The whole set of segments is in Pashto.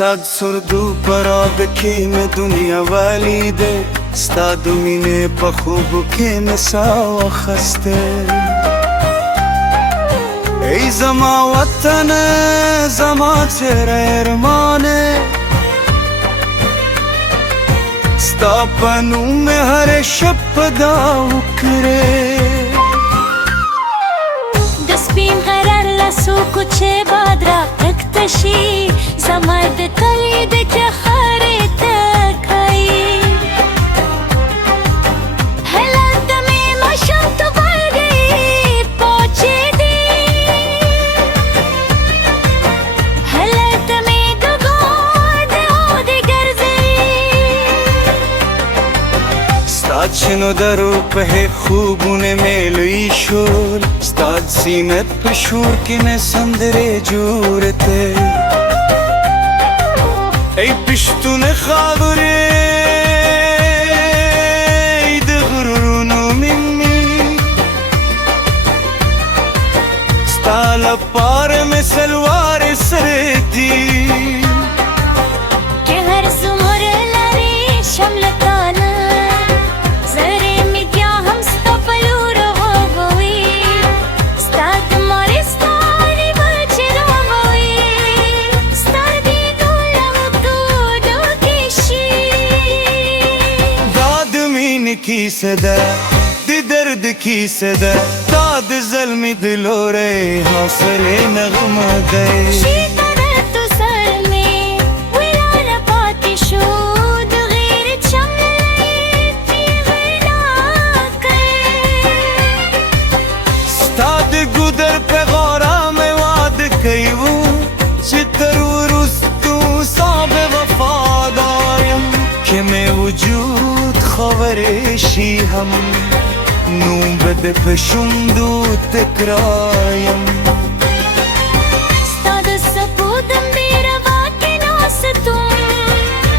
ستاد سردو پراب کې مې دنیا والی ده ستا د مینې په خوبو کې مې ساه واخیسته ای زما وطن زما څېره ارمانې ستا په نوم مې هرې شب فدا وکړې د سپین غرر لاسو کوڅې باد را تکته شي زما د تلې د چخرې تکایي هلته مې ماشوم ته ورګې پوچېدې هلته مې د ګوډ هودې ګرځې ستا چینو درو په خوبونه مې لوی شول ستا د سینې په شور کې مې سندرې جوړتې ای پښتونه خاورې د غرونو مینې ستا لپاره مې سلوارې سرې دي که هر څومره لرې شم له تانه زرې مې بیا هم ستا په لور غوږوي ستا د مارستانې به چې راغوي ستا دیدو لمتونو کې شي دا د مینې کیسه ده د درد کیسه ده دا د زلمي د لورې حوصلې نغمه دی شي طرف سر مې ولاړه پاتې شو د غیرت شمله تیغې راکړې ستا د ګودر په غاره مې واده کوي چې تر وروستو ستا به وفادار یم که مې وجود خبرې شي هم نوم به د په شونډو تکرار یم ستا د څپو دمبې روا کې ناستم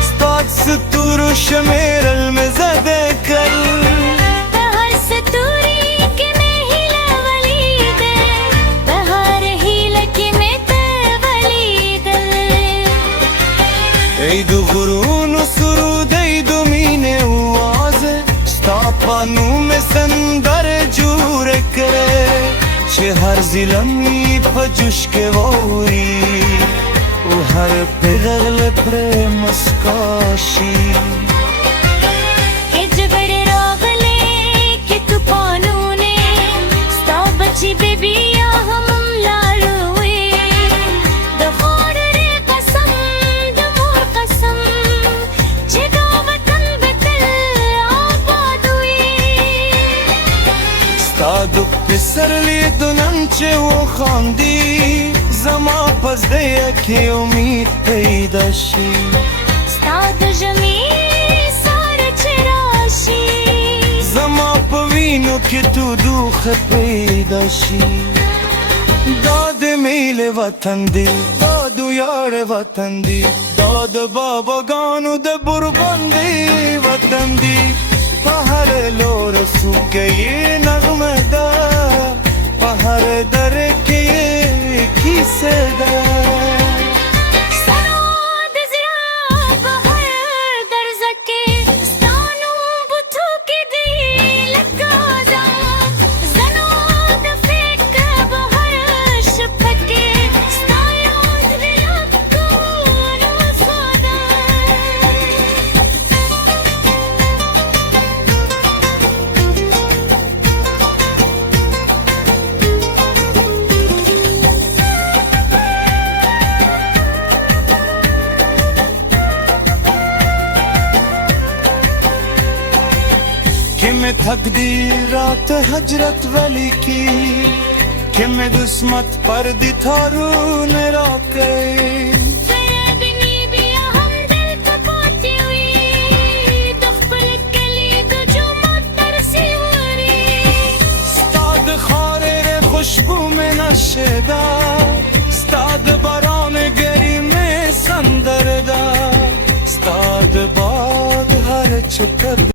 ستا د ستورو شمېرل مې زده کړ په هر ستوري کې مې هیله ولیدل په هر هیله کې مې ته ولیدل ای د غرونو سرود ای د مینې اوازه ستا په نوم مې سندرې جوړې کړې چې هر ظلمي په جوش کې واوري او هر پیغله پرې مسکا شي که جګړې راغلې که طوفانونه ستا بچي به بیا هم لاړ وي د خاورې قسم د مور قسم چې دا وطن به تل آباد وي ستا د پسرلی د نن چې وخاندي زما په زړه کې امید پیدا شي ستا د ژمي ساره چې راشي زما په وینو کې تودوخه پیدا شي دا د میلې وطن دی دا د یار وطن دی دا د باباګانو د بربندۍ وطن دی په هر لور سوکه یې نغمه ده په هر در کې یې کیسه ده ستا د زړه په هر درزه کې ستا نوم بوتو کې دی لکه ځان زنو د فکر په هر شپه کې ستا یاد وي لکه نوساده कि मैं तकदीर रात हजरत वली की कि मैं दुस्मत पर दिथारू ने राके فرادني بيا هم دلته پاتې وي د خپل کلي د جومات ترسي وري ستاد خارر خوشبو में नशेदा ستاد باران گری में संदरदा ستاد باد हर चुकर